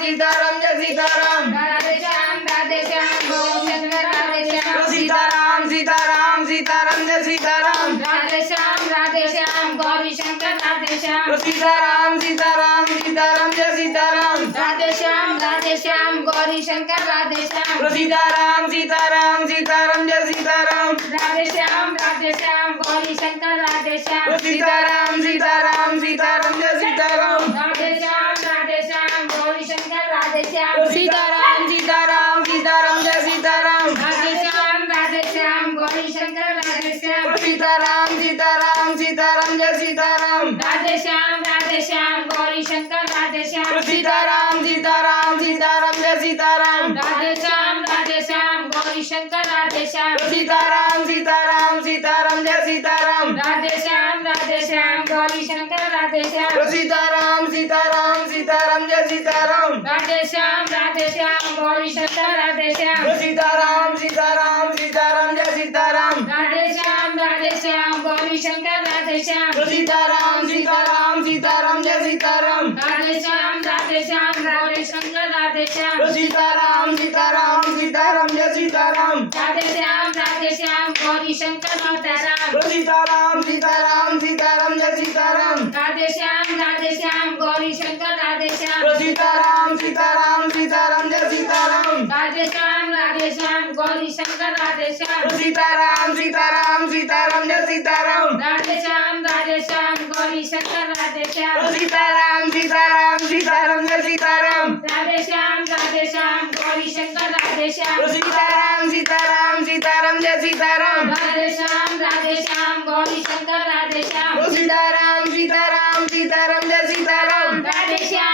Sitaram Jai Sitaram Radhe Shyam Gauri Shankar Radhe Shyam Sitaram Sitaram Sitaram Jai Sitaram Radhe Shyam Gauri Shankar Radhe Shyam Sitaram Sitaram Sitaram Jai Sitaram Radhe Shyam Gauri Shankar Radhe Shyam Sitaram Sitaram Sitaram Jai Sitaram Radhe Shyam Gauri Shankar Radhe Shyam Sitaram Sitaram Sitaram Jai Sitaram Radhe Shyam Gauri Shankar Radhe Shyam Sitaram Sitaram Sitaram Jai Sitaram Radhe Shyam Gauri Shankar Radhe Shyam Sitaram Sitaram Sitaram Jai Sitaram Radhe Shyam Gauri Shankar Radhe Shyam Sitaram Sitaram Sitaram Jai Sitaram Radhe Shyam Gauri Shankar Radhe Shyam Sitaram Sitaram Sitaram Jai Sitaram Radhe Shyam Gauri Shankar Radhe Shyam Sitaram Sitaram Sitaram Jai Sitaram Radhe Shyam Gauri Shankar Radhe Shyam Sitaram Sitaram Sitaram Jai Sitaram Radhe Shyam Gauri Shankar Radhe Shyam Sitaram Sitaram Sitaram Jai Sitaram Radhe Shyam Gauri Shankar Radhe Shyam Sitaram Sitaram Sitaram Jai Sitaram Radhe Shyam Gauri Shankar Radhe Shyam Sitaram Sitaram Sitaram Jai Sitaram Radhe Shyam Gauri Shankar Radhe Shyam Sitaram Sitaram Sitaram Jai Sitaram Radhe Shyam Gauri Shankar Radhe Shyam Sitaram Sitaram Sitaram Jai Sitaram Radhe Shyam Gauri Shankar Radhe Shyam Sitaram Sitaram Sitaram Jai Sitaram Radhe Shyam Gauri Shankar Radhe Shyam Sitaram Sitaram Sitaram Jai Sitaram Radhe Shyam Gauri Shankar Radhe Shyam Sitaram Sitaram Sitaram Jai Sitaram Radhe Shyam